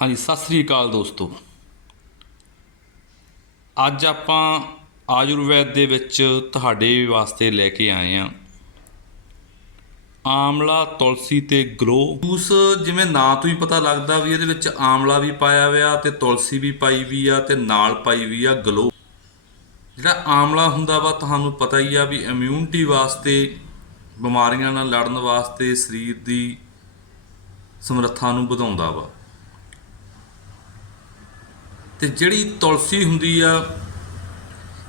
ਹਾਂਜੀ, ਸਤਿ ਸ੍ਰੀ ਅਕਾਲ ਦੋਸਤੋ। ਅੱਜ ਆਪਾਂ ਆਯੁਰਵੈਦ ਦੇ ਵਿੱਚ ਤੁਹਾਡੇ ਵਾਸਤੇ ਲੈ ਕੇ ਆਏ ਹਾਂ। ਆਮਲਾ, ਤੁਲਸੀ ਤੇ ਗਲੋ ਜੂਸ ਜਿਵੇਂ ਨਾਂ ਤੋਂ ਹੀ ਪਤਾ ਲੱਗਦਾ ਵੀ ਇਹਦੇ ਵਿੱਚ ਆਮਲਾ ਵੀ ਪਾਇਆ ਹੋਇਆ ਤੇ ਤੁਲਸੀ ਵੀ ਪਾਈ ਵੀ ਆ ਤੇ ਨਾਲ ਪਾਈ ਵੀ ਆ ਗਲੋ ਜਿਹੜਾ ਆਮਲਾ ਹੁੰਦਾ ਵਾ, ਤੁਹਾਨੂੰ ਪਤਾ ਹੀ ਆ ਵੀ ਇਮਿਊਨਿਟੀ ਵਾਸਤੇ, ਬਿਮਾਰੀਆਂ ਨਾਲ ਲੜਨ ਵਾਸਤੇ ਸਰੀਰ ਦੀ ਸਮਰੱਥਾ ਨੂੰ ਵਧਾਉਂਦਾ ਵਾ। ਤੇ ਜਿਹੜੀ ਤੁਲਸੀ ਹੁੰਦੀ ਆ,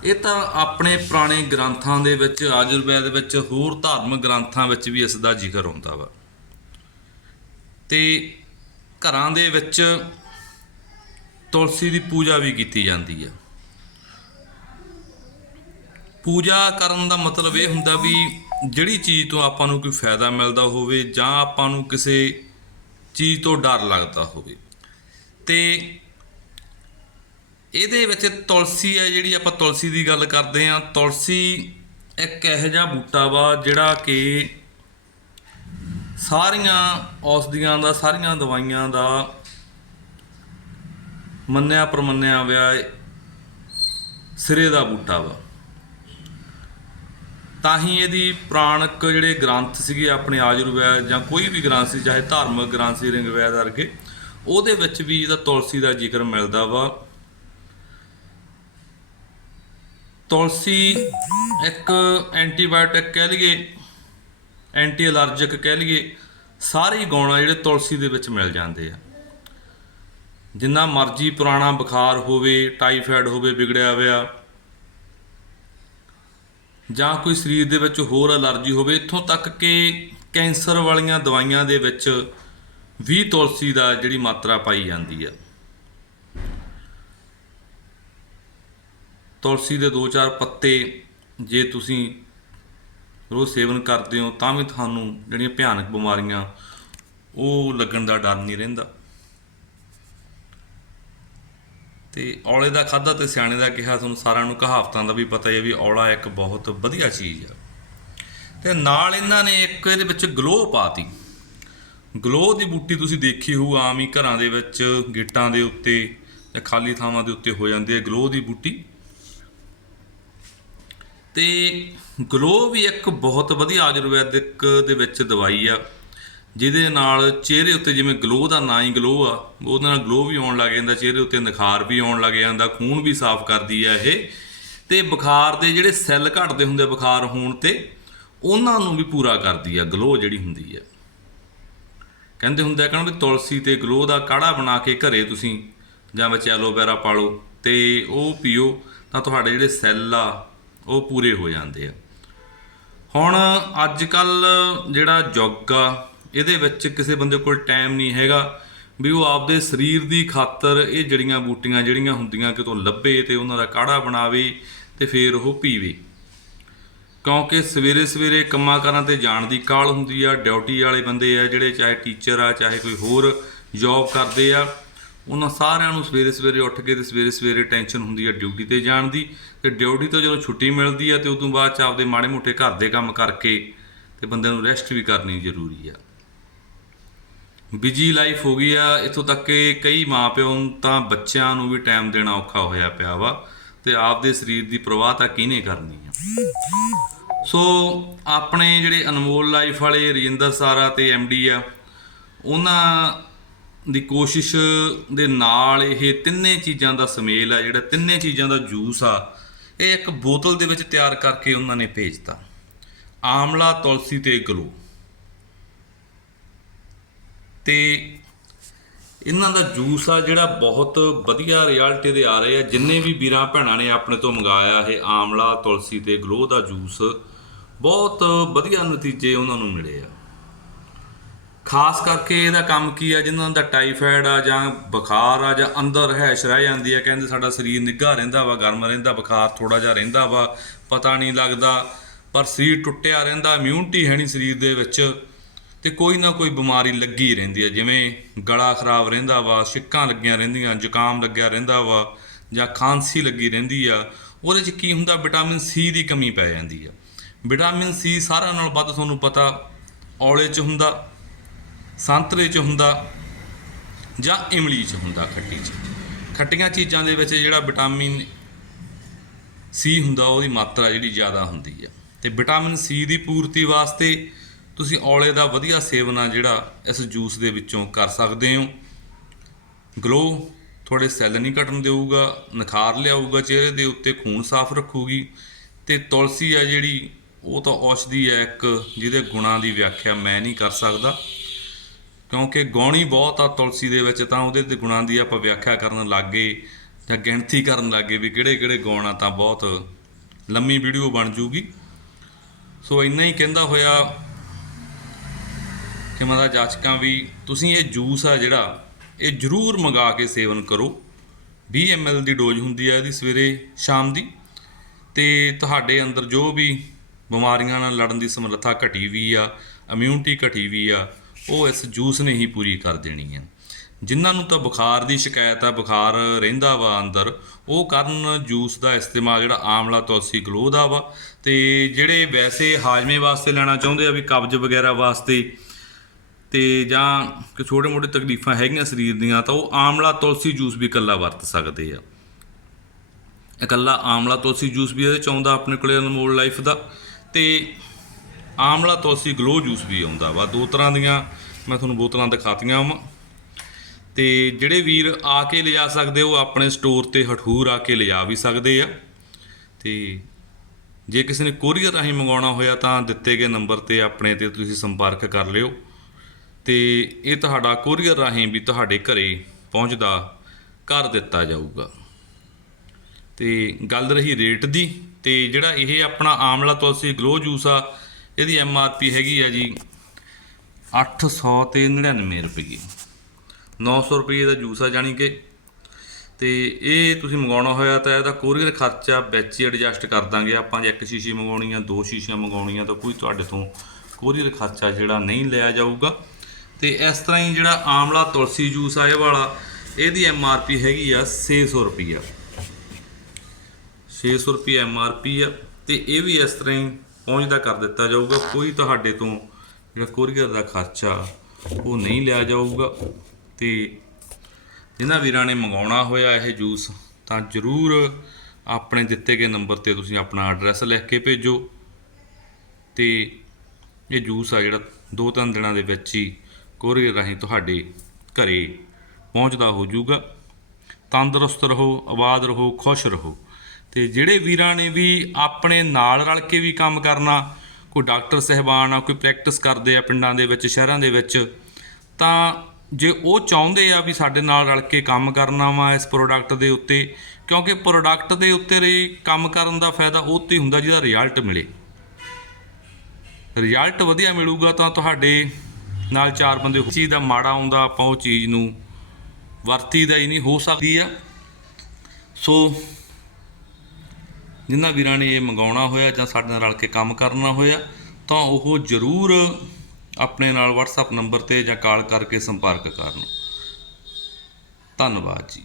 ਇਹ ਤਾਂ ਆਪਣੇ ਪੁਰਾਣੇ ਗ੍ਰੰਥਾਂ ਦੇ ਵਿੱਚ, ਆਯੁਰਵੈਦ ਵਿੱਚ, ਹੋਰ ਧਾਰਮਿਕ ਗ੍ਰੰਥਾਂ ਵਿੱਚ ਵੀ ਇਸ ਦਾ ਜ਼ਿਕਰ ਹੁੰਦਾ ਵਾ। ਤੇ ਘਰਾਂ ਦੇ ਵਿੱਚ ਤੁਲਸੀ ਦੀ ਪੂਜਾ ਵੀ ਕੀਤੀ ਜਾਂਦੀ ਆ। ਪੂਜਾ ਕਰਨ ਦਾ ਮਤਲਬ ਇਹ ਹੁੰਦਾ ਵੀ ਜਿਹੜੀ ਚੀਜ਼ ਤੋਂ ਆਪਾਂ ਨੂੰ ਕੋਈ ਫਾਇਦਾ ਮਿਲਦਾ ਹੋਵੇ ਜਾਂ ਆਪਾਂ ਨੂੰ ਕਿਸੇ ਚੀਜ਼ ਤੋਂ ਡਰ ਲੱਗਦਾ ਹੋਵੇ। ਤੇ ਇਹਦੇ ਵਿੱਚ ਤੁਲਸੀ ਹੈ ਜਿਹੜੀ ਆਪਾਂ ਤੁਲਸੀ ਦੀ ਗੱਲ ਕਰਦੇ ਹਾਂ। ਤੁਲਸੀ ਇੱਕ ਇਹੋ ਜਿਹਾ ਬੂਟਾ ਵਾ ਜਿਹੜਾ ਕਿ ਸਾਰੀਆਂ ਔਸ਼ਧੀਆਂ ਦਾ, ਸਾਰੀਆਂ ਦਵਾਈਆਂ ਦਾ ਮੰਨਿਆ ਪ੍ਰਮੰਨਿਆ ਵਿਆ ਸਿਰੇ ਦਾ ਬੂਟਾ ਵਾ। ਤਾਂ ਹੀ ਇਹਦੀ ਪ੍ਰਾਣਕ ਜਿਹੜੇ ਗ੍ਰੰਥ ਸੀਗੇ ਆਪਣੇ ਆਯੁਰਵੈਦ ਜਾਂ ਕੋਈ ਵੀ ਗ੍ਰੰਥ ਸੀ, ਚਾਹੇ ਧਾਰਮਿਕ ਗ੍ਰੰਥ ਸੀ ਰਿੰਗਵੈਦ ਵਰਗੇ, ਉਹਦੇ ਵਿੱਚ ਵੀ ਇਹਦਾ ਤੁਲਸੀ ਦਾ ਜ਼ਿਕਰ ਮਿਲਦਾ ਵਾ। ਤੁਲਸੀ ਇੱਕ ਐਂਟੀਬਾਇਓਟਿਕ ਕਹਿ ਲਈਏ ਐਂਟੀ ਅਲਰਜਿਕ ਕਹਿ ਲਈਏ, ਸਾਰੇ ਹੀ ਗੁਣ ਆ ਜਿਹੜੇ ਤੁਲਸੀ ਦੇ ਵਿੱਚ ਮਿਲ ਜਾਂਦੇ ਆ। ਜਿੰਨਾ ਮਰਜ਼ੀ ਪੁਰਾਣਾ ਬੁਖਾਰ ਹੋਵੇ, ਟਾਈਫਾਇਡ ਹੋਵੇ, ਵਿਗੜਿਆ ਹੋਇਆ, ਜਾਂ ਕੋਈ ਸਰੀਰ ਦੇ ਵਿੱਚ ਹੋਰ ਅਲਰਜੀ ਹੋਵੇ, ਇੱਥੋਂ ਤੱਕ ਕਿ ਕੈਂਸਰ ਵਾਲੀਆਂ ਦਵਾਈਆਂ ਦੇ ਵਿੱਚ ਵੀ ਤੁਲਸੀ ਦਾ ਜਿਹੜੀ ਮਾਤਰਾ ਪਾਈ ਜਾਂਦੀ ਆ। ਤੁਲਸੀ ਦੇ 2-4 ਪੱਤੇ ਜੇ ਤੁਸੀਂ ਰੋਜ਼ ਸੇਵਨ ਕਰਦੇ ਹੋ, ਤਾਂ ਵੀ ਤੁਹਾਨੂੰ ਜਿਹੜੀਆਂ ਭਿਆਨਕ ਬਿਮਾਰੀਆਂ, ਉਹ ਲੱਗਣ ਦਾ ਡਰ ਨਹੀਂ ਰਹਿੰਦਾ। ਤੇ ਔਲੇ ਦਾ ਖਾਦਾ ਤੇ ਸਿਆਣੇ ਦਾ ਕਿਹਾ, ਤੁਹਾਨੂੰ ਸਾਰਿਆਂ ਨੂੰ ਕਹਾਵਤਾਂ ਦਾ ਵੀ ਪਤਾ ਹੈ ਵੀ ਔਲਾ ਇੱਕ ਬਹੁਤ ਵਧੀਆ ਚੀਜ਼ ਆ। ਤੇ ਨਾਲ ਇਹਨਾਂ ਨੇ ਇੱਕ ਇਹਦੇ ਵਿੱਚ ਗਲੋ ਪਾਤੀ। ਗਲੋ ਦੀ ਬੂਟੀ ਤੁਸੀਂ ਦੇਖੀ ਹੋਊ, ਆਮ ਹੀ ਘਰਾਂ ਦੇ ਵਿੱਚ ਗੇਟਾਂ ਦੇ ਉੱਤੇ ਜਾਂ ਖਾਲੀ ਥਾਵਾਂ ਦੇ ਉੱਤੇ ਹੋ ਜਾਂਦੀ ਹੈ ਗਲੋ ਦੀ ਬੂਟੀ। ਤੇ ਗਲੋ ਵੀ ਇੱਕ ਬਹੁਤ ਵਧੀਆ ਆਯੁਰਵੈਦਿਕ ਦੇ ਵਿੱਚ ਦਵਾਈ ਆ, ਜਿਹਦੇ ਨਾਲ ਚਿਹਰੇ ਉੱਤੇ ਜਿਵੇਂ ਗਲੋ ਦਾ ਨਾਂ ਹੀ ਗਲੋ ਆ, ਉਹਦੇ ਨਾਲ ਗਲੋ ਵੀ ਆਉਣ ਲੱਗ ਜਾਂਦਾ, ਚਿਹਰੇ ਉੱਤੇ ਨਿਖਾਰ ਵੀ ਆਉਣ ਲੱਗ ਜਾਂਦਾ, ਖੂਨ ਵੀ ਸਾਫ਼ ਕਰਦੀ ਆ ਇਹ, ਤੇ ਬੁਖਾਰ ਦੇ ਜਿਹੜੇ ਸੈੱਲ ਘਟਦੇ ਹੁੰਦੇ ਬੁਖਾਰ ਹੋਣ ਤੇ, ਉਹਨਾਂ ਨੂੰ ਵੀ ਪੂਰਾ ਕਰਦੀ ਆ ਗਲੋ ਜਿਹੜੀ ਹੁੰਦੀ ਆ। ਕਹਿੰਦੇ ਹੁੰਦੇ ਆ ਵੀ ਤੁਲਸੀ ਤੇ ਗਲੋ ਦਾ ਕਾੜਾ ਬਣਾ ਕੇ ਘਰੇ ਤੁਸੀਂ, ਜਾਂ ਵਿੱਚ ਐਲੋਵੇਰਾ ਪਾ ਲਓ, ਤੇ ਉਹ ਪੀਓ, ਤਾਂ ਤੁਹਾਡੇ ਜਿਹੜੇ ਸੈੱਲ ਆ ਉਹ ਪੂਰੇ ਹੋ ਜਾਂਦੇ ਆ। ਹੁਣ ਅੱਜ ਕੱਲ ਜਿਹੜਾ ਯੁੱਗ ਆ, ਇਹਦੇ ਵਿੱਚ ਕਿਸੇ ਬੰਦੇ ਕੋਲ ਟਾਈਮ ਨਹੀਂ ਹੈਗਾ ਵੀ ਉਹ ਆਪਦੇ ਸਰੀਰ ਦੀ ਖਾਤਰ ਇਹ ਜੜੀਆਂ ਬੂਟੀਆਂ ਜਿਹੜੀਆਂ ਹੁੰਦੀਆਂ ਕਿਤੋਂ ਲੱਭੇ ਤੇ ਉਹਨਾਂ ਦਾ ਕਾੜਾ ਬਣਾਵੇ ਤੇ ਫਿਰ ਉਹ ਪੀਵੇ। ਕਿਉਂਕਿ ਸਵੇਰੇ ਸਵੇਰੇ ਕੰਮਾਂ ਕਾਰਾਂ ਤੇ ਜਾਣ ਦੀ ਕਾਲ ਹੁੰਦੀ ਆ, ਡਿਊਟੀ ਵਾਲੇ ਬੰਦੇ ਆ ਜਿਹੜੇ ਚਾਹੇ ਟੀਚਰ ਆ, ਚਾਹੇ ਕੋਈ ਹੋਰ ਜੌਬ ਕਰਦੇ ਆ ਉਹਨਾਂ ਸਾਰਿਆਂ ਨੂੰ ਸਵੇਰੇ ਸਵੇਰੇ ਉੱਠ ਕੇ ਤੇ ਸਵੇਰੇ ਸਵੇਰੇ ਟੈਨਸ਼ਨ ਹੁੰਦੀ ਆ ਡਿਊਟੀ ਤੇ ਜਾਣ ਦੀ ਤੇ ਡਿਊਟੀ ਤੋਂ ਜਦੋਂ ਛੁੱਟੀ ਮਿਲਦੀ ਆ ਤੇ ਉਦੋਂ ਬਾਅਦ ਚ ਆਪਦੇ ਮਾੜੇ ਮੋਟੇ ਘਰ ਦੇ ਕੰਮ ਕਰਕੇ ਤੇ ਬੰਦੇ ਨੂੰ ਰੈਸਟ ਵੀ ਕਰਨੀ ਜ਼ਰੂਰੀ ਆ। ਬਿਜ਼ੀ ਲਾਈਫ ਹੋ ਗਈ ਆ, ਇਥੋਂ ਤੱਕ ਕਿ ਕਈ ਮਾਪਿਆਂ ਨੂੰ ਤਾਂ ਬੱਚਿਆਂ ਨੂੰ ਵੀ ਟਾਈਮ ਦੇਣਾ ਔਖਾ ਹੋਇਆ ਪਿਆ ਵਾ ਤੇ ਆਪਦੇ ਸਰੀਰ ਦੀ ਪ੍ਰਵਾਹ ਤਾਂ ਕਿਹਨੇ ਕਰਨੀ ਆ। ਸੋ ਆਪਣੇ ਜਿਹੜੇ ਅਨਮੋਲ ਲਾਈਫ ਵਾਲੇ ਰਜਿੰਦਰ ਸਾਰਾ ਤੇ ਡੀ ਆ, ਉਹਨਾਂ ਦੀ ਕੋਸ਼ਿਸ਼ ਦੇ ਨਾਲ ਇਹ ਤਿੰਨੇ ਚੀਜ਼ਾਂ ਦਾ ਸਮੇਲ ਆ, ਜਿਹੜਾ ਤਿੰਨੇ ਚੀਜ਼ਾਂ ਦਾ ਜੂਸ ਆ, ਇਹ ਇੱਕ ਬੋਤਲ ਦੇ ਵਿੱਚ ਤਿਆਰ ਕਰਕੇ ਉਹਨਾਂ ਨੇ ਭੇਜਤਾ। ਆਮਲਾ, ਤੁਲਸੀ ਤੇ ਗਲੋ। ਤੇ ਇਹਨਾਂ ਦਾ ਜੂਸ ਆ ਜਿਹੜਾ ਬਹੁਤ ਵਧੀਆ ਰਿਜ਼ਲਟ ਦੇ ਆ ਰਹੇ ਆ। ਜਿੰਨੇ ਵੀ ਵੀਰਾਂ ਭੈਣਾਂ ਨੇ ਆਪਣੇ ਤੋਂ ਮੰਗਾਇਆ ਇਹ ਆਮਲਾ, ਤੁਲਸੀ ਤੇ ਗਲੋ ਦਾ ਜੂਸ, ਬਹੁਤ ਵਧੀਆ ਨਤੀਜੇ ਉਹਨਾਂ ਨੂੰ ਮਿਲੇ ਆ। ਖਾਸ ਕਰਕੇ ਇਹਦਾ ਕੰਮ ਕੀ ਆ ਜਿਨ੍ਹਾਂ ਦਾ ਟਾਈਫਾਇਡ ਆ ਜਾਂ ਬੁਖਾਰ ਆ ਜਾਂ ਅੰਦਰ ਰਹਿਸ਼ ਰਹਿ ਜਾਂਦੀ ਆ, ਕਹਿੰਦੇ ਸਾਡਾ ਸਰੀਰ ਨਿੱਘਾ ਰਹਿੰਦਾ ਵਾ, ਗਰਮ ਰਹਿੰਦਾ, ਬੁਖਾਰ ਥੋੜਾ ਜਿਹਾ ਰਹਿੰਦਾ ਵਾ, ਪਤਾ ਨਹੀਂ ਲੱਗਦਾ, ਪਰ ਸਰੀਰ ਟੁੱਟਿਆ ਰਹਿੰਦਾ ਇਮਿਊਨਿਟੀ ਹੈ ਨਹੀਂ ਸਰੀਰ ਦੇ ਵਿੱਚ ਤੇ ਕੋਈ ਨਾ ਕੋਈ ਬਿਮਾਰੀ ਲੱਗੀ ਰਹਿੰਦੀ ਆ, ਜਿਵੇਂ ਗਲਾ ਖਰਾਬ ਰਹਿੰਦਾ ਵਾ, ਛਿੱਕਾਂ ਲੱਗੀਆਂ ਰਹਿੰਦੀਆਂ, ਜ਼ੁਕਾਮ ਲੱਗਿਆ ਰਹਿੰਦਾ ਵਾ ਜਾਂ ਖਾਂਸੀ ਲੱਗੀ ਰਹਿੰਦੀ ਆ, ਉਹਦੇ 'ਚ ਕੀ ਹੁੰਦਾ ਵਿਟਾਮਿਨ ਸੀ ਦੀ ਕਮੀ ਪੈ ਜਾਂਦੀ ਆ। ਵਿਟਾਮਿਨ ਸੀ ਸਾਰਿਆਂ ਨਾਲੋਂ ਵੱਧ ਤੁਹਾਨੂੰ ਪਤਾ, ਔਲੇ 'ਚ ਹੁੰਦਾ ਸੰਤਰੇ 'ਚ ਹੁੰਦਾ ਜਾਂ ਇਮਲੀ 'ਚ ਹੁੰਦਾ ਖੱਟੀ 'ਚ। ਖੱਟੀਆਂ ਚੀਜ਼ਾਂ ਦੇ ਵਿੱਚ ਜਿਹੜਾ ਵਿਟਾਮਿਨ ਸੀ ਹੁੰਦਾ, ਉਹਦੀ ਮਾਤਰਾ ਜਿਹੜੀ ਜ਼ਿਆਦਾ ਹੁੰਦੀ ਆ। ਤੇ ਵਿਟਾਮਿਨ ਸੀ ਦੀ ਪੂਰਤੀ ਵਾਸਤੇ ਤੁਸੀਂ ਔਲੇ ਦਾ ਵਧੀਆ ਸੇਵਨਾ ਜਿਹੜਾ ਇਸ ਜੂਸ ਦੇ ਵਿੱਚੋਂ ਕਰ ਸਕਦੇ ਹੋ। ਗਲੋ ਤੁਹਾਡੇ ਸੈੱਲ ਨਹੀਂ ਘਟਣ ਦੇਊਗਾ, ਨਿਖਾਰ ਲਿਆਊਗਾ, ਚਿਹਰੇ ਦੇ ਉੱਤੇ ਖੂਨ ਸਾਫ਼ ਰੱਖੂਗੀ। ਤੇ ਤੁਲਸੀ ਆ ਜਿਹੜੀ, ਉਹ ਤਾਂ ਔਸ਼ਧੀ ਹੈ ਇੱਕ, ਜਿਹਦੇ ਗੁਣਾਂ ਦੀ ਵਿਆਖਿਆ ਮੈਂ ਨਹੀਂ ਕਰ ਸਕਦਾ। ਕਿਉਂਕਿ ਗੌਣੀ ਬਹੁਤ ਆ ਤੁਲਸੀ ਦੇ ਵਿੱਚ, ਤਾਂ ਉਹਦੇ ਤੇ ਗੁਣਾਂ ਦੀ ਆਪਾਂ ਵਿਆਖਿਆ ਕਰਨ ਲੱਗੇ ਜਾਂ ਗਿਣਤੀ ਕਰਨ ਲੱਗੇ ਵੀ ਕਿਹੜੇ ਕਿਹੜੇ ਗੁਣ ਆ ਤਾਂ ਬਹੁਤ ਲੰਮੀ ਵੀਡੀਓ ਬਣ ਜੂਗੀ। ਸੋ ਇੰਨਾ ਹੀ ਕਹਿੰਦਾ ਹੋਇਆ ਕਿ ਮੈਂ ਤਾਂ ਜਾਚਕਾਂ ਵੀ ਤੁਸੀਂ ਇਹ ਜੂਸ ਆ ਜਿਹੜਾ, ਇਹ ਜ਼ਰੂਰ ਮੰਗਾ ਕੇ ਸੇਵਨ ਕਰੋ। 20 ml ਦੀ ਡੋਜ਼ ਹੁੰਦੀ ਹੈ ਇਹਦੀ ਸਵੇਰੇ, ਸ਼ਾਮ ਦੀ। ਤੇ ਤੁਹਾਡੇ ਅੰਦਰ ਜੋ ਵੀ ਬਿਮਾਰੀਆਂ ਨਾਲ ਲੜਨ ਦੀ ਸਮਰੱਥਾ ਘਟੀ ਵੀ ਆ ਇਮਿਊਨਿਟੀ ਘਟੀ ਵੀ ਆ ਉਹ ਇਸ ਜੂਸ ਨੇ ਹੀ ਪੂਰੀ ਕਰ ਦੇਣੀ ਹੈ। ਜਿਨ੍ਹਾਂ ਨੂੰ ਤਾਂ ਬੁਖਾਰ ਦੀ ਸ਼ਿਕਾਇਤ ਆ, ਬੁਖਾਰ ਰਹਿੰਦਾ ਵਾ ਅੰਦਰ, ਉਹ ਕਰਨ ਜੂਸ ਦਾ ਇਸਤੇਮਾਲ ਜਿਹੜਾ ਆਮਲਾ ਤੁਲਸੀ ਗਲੋ ਦਾ ਵਾ। ਤੇ ਜਿਹੜੇ ਵੈਸੇ ਹਾਜ਼ਮੇ ਵਾਸਤੇ ਲੈਣਾ ਚਾਹੁੰਦੇ ਆ ਵੀ ਕਬਜ਼ ਵਗੈਰਾ ਵਾਸਤੇ, ਤੇ ਜਾਂ ਕਿ ਛੋਟੇ ਮੋਟੇ ਤਕਲੀਫਾਂ ਹੈਗੀਆਂ ਸਰੀਰ ਦੀਆਂ, ਤਾਂ ਉਹ ਆਮਲਾ ਤੁਲਸੀ ਜੂਸ ਵੀ ਇਕੱਲਾ ਵਰਤ ਸਕਦੇ ਆ। ਇਕੱਲਾ ਆਮਲਾ ਤੁਲਸੀ ਜੂਸ ਵੀ ਇਹਦੇ ਚ ਆਉਂਦਾ ਆਪਣੇ ਕੋਲੇ ਅਨਮੋਲ ਲਾਈਫ ਦਾ। ਤੇ ਆਮਲਾ ਤੁਲਸੀ ਗਲੋ ਜੂਸ ਵੀ ਆਉਂਦਾ ਵਾ। ਦੋ ਤਰ੍ਹਾਂ ਦੀਆਂ ਮੈਂ ਤੁਹਾਨੂੰ ਬੋਤਲਾਂ ਦਿਖਾਤੀਆਂ ਵਾ। ਤੇ ਜਿਹੜੇ ਵੀਰ ਆ ਕੇ ਲਿਜਾ ਸਕਦੇ, ਉਹ ਆਪਣੇ ਸਟੋਰ ਤੇ ਹਠੂਰ ਆ ਕੇ ਲਿਜਾ ਵੀ ਸਕਦੇ ਆ। ਤੇ ਜੇ ਕਿਸੇ ਨੇ ਕੋਰੀਅਰ ਰਾਹੀਂ ਮੰਗਾਉਣਾ ਹੋਇਆ ਤਾਂ ਦਿੱਤੇ ਗਏ ਨੰਬਰ ਤੇ ਆਪਣੇ ਤੇ ਤੁਸੀਂ ਸੰਪਰਕ ਕਰ ਲਿਓ। ਤੇ ਇਹ ਤੁਹਾਡਾ ਕੋਰੀਅਰ ਰਾਹੀਂ ਵੀ ਤੁਹਾਡੇ ਘਰੇ ਪਹੁੰਚਦਾ, ਕਰ ਦਿੱਤਾ ਜਾਊਗਾ। ਤੇ ਗੱਲ ਰਹੀ ਰੇਟ ਦੀ, ਤੇ ਜਿਹੜਾ ਇਹ ਆਪਣਾ ਆਮਲਾ ਤੁਲਸੀ ਗਲੋ ਜੂਸ ਆ ਇਹਦੀ ਐਮ ਆਰ ਪੀ ਹੈਗੀ ਆ ਜੀ 800 ਤੇ 99 ਰੁਪਏ 900 ਰੁਪਏ ਦਾ ਜੂਸ ਆ ਜਾਣੀ ਕਿ। ਤੇ ਇਹ ਤੁਸੀਂ ਮੰਗਾਉਣਾ ਹੋਇਆ ਤਾਂ ਇਹਦਾ ਕੋਰੀਅਰ ਖਰਚਾ ਵਿੱਚ ਹੀ ਐਡਜਸਟ ਕਰ ਦਾਂਗੇ। ਆਪਾਂ ਜੇ ਇੱਕ ਸ਼ੀਸ਼ੀ ਮੰਗਾਉਣੀ ਆ, ਦੋ ਸ਼ੀਸ਼ੀਆਂ ਮੰਗਾਉਣੀਆਂ ਤਾਂ ਕੋਈ ਤੁਹਾਡੇ ਤੋਂ ਕੋਰੀਅਰ ਖਰਚਾ ਜਿਹੜਾ ਨਹੀਂ ਲਿਆ ਜਾਊਗਾ। ਤੇ ਇਸ ਤਰ੍ਹਾਂ ਹੀ ਜਿਹੜਾ ਆਮਲਾ ਤੁਲਸੀ ਜੂਸ ਆ ਇਹ ਵਾਲਾ, ਇਹਦੀ ਐਮ ਆਰ ਪੀ ਹੈਗੀ ਆ 600 ਰੁਪਈਆ। 600 ਰੁਪਏ ਐਮ ਆਰ ਪੀ ਆ। ਤੇ ਇਹ ਵੀ ਇਸ ਤਰ੍ਹਾਂ ਹੀ ਪਹੁੰਚਦਾ ਕਰ ਦਿੱਤਾ ਜਾਊਗਾ, ਕੋਈ ਤੁਹਾਡੇ ਤੋਂ ਜਿਹੜਾ ਕੋਰੀਅਰ ਦਾ ਖਰਚਾ ਉਹ ਨਹੀਂ ਲਿਆ ਜਾਊਗਾ ਤੇ ਜਿਨ੍ਹਾਂ ਵੀਰਾਂ ਨੇ ਮੰਗਾਉਣਾ ਹੋਇਆ ਇਹ ਜੂਸ, ਤਾਂ ਜਰੂਰ ਆਪਣੇ ਦਿੱਤੇ ਗਏ ਨੰਬਰ ਤੇ ਤੁਸੀਂ ਆਪਣਾ ਐਡਰੈਸ ਲਿਖ ਕੇ ਭੇਜੋ ਤੇ ਇਹ ਜੂਸ ਆ ਜਿਹੜਾ ਦੋ ਤਿੰਨ ਦਿਨਾਂ ਦੇ ਵਿੱਚ ਹੀ ਕੋਰੀਅਰ ਰਾਹੀਂ ਤੁਹਾਡੇ ਘਰੇ ਪਹੁੰਚਦਾ ਹੋ ਜਾਊਗਾ ਤੰਦਰੁਸਤ ਰਹੋ, ਆਬਾਦ ਰਹੋ, ਖੁਸ਼ ਰਹੋ। ਤੇ ਜਿਹੜੇ ਵੀਰਾਂ ਨੇ ਵੀ ਆਪਣੇ ਨਾਲ ਰਲ ਕੇ ਵੀ ਕੰਮ ਕਰਨਾ, ਕੋਈ ਡਾਕਟਰ ਸਹਿਬਾਨ ਆ, ਕੋਈ ਪ੍ਰੈਕਟਿਸ ਕਰਦੇ ਆ ਪਿੰਡਾਂ ਦੇ ਵਿੱਚ, ਸ਼ਹਿਰਾਂ ਦੇ ਵਿੱਚ, ਤਾਂ ਜੇ ਉਹ ਚਾਹੁੰਦੇ ਆ ਵੀ ਸਾਡੇ ਨਾਲ ਰਲ ਕੇ ਕੰਮ ਕਰਨਾ ਵਾ ਇਸ ਪ੍ਰੋਡਕਟ ਦੇ ਉੱਤੇ, ਕਿਉਂਕਿ ਪ੍ਰੋਡਕਟ ਦੇ ਉੱਤੇ ਰੇ ਕੰਮ ਕਰਨ ਦਾ ਫਾਇਦਾ ਉਹ ਤੇ ਹੀ ਹੁੰਦਾ ਜਿਹਦਾ ਰਿਜ਼ਲਟ ਮਿਲੇ। ਰਿਜ਼ਲਟ ਵਧੀਆ ਮਿਲੂਗਾ ਤਾਂ ਤੁਹਾਡੇ ਨਾਲ ਚਾਰ ਬੰਦੇ ਹੋਰ ਚੀਜ਼ ਦਾ ਮਾੜਾ ਆਉਂਦਾ ਆਪਾਂ ਉਹ ਚੀਜ਼ ਨੂੰ ਵਰਤੀ ਦਾ ਹੀ ਨਹੀਂ, ਹੋ ਸਕਦੀ ਆ। ਸੋ ਜਿਨ੍ਹਾਂ ਵੀਰਾਂ ਨੇ ਇਹ ਮੰਗਾਉਣਾ ਹੋਇਆ ਜਾਂ ਸਾਡੇ ਨਾਲ ਰਲ ਕੇ ਕੰਮ ਕਰਨਾ ਹੋਇਆ, ਤਾਂ ਉਹ ਜ਼ਰੂਰ ਆਪਣੇ ਨਾਲ WhatsApp ਨੰਬਰ ਤੇ ਜਾਂ ਕਾਲ ਕਰਕੇ ਸੰਪਰਕ ਕਰਨ। ਧੰਨਵਾਦ ਜੀ।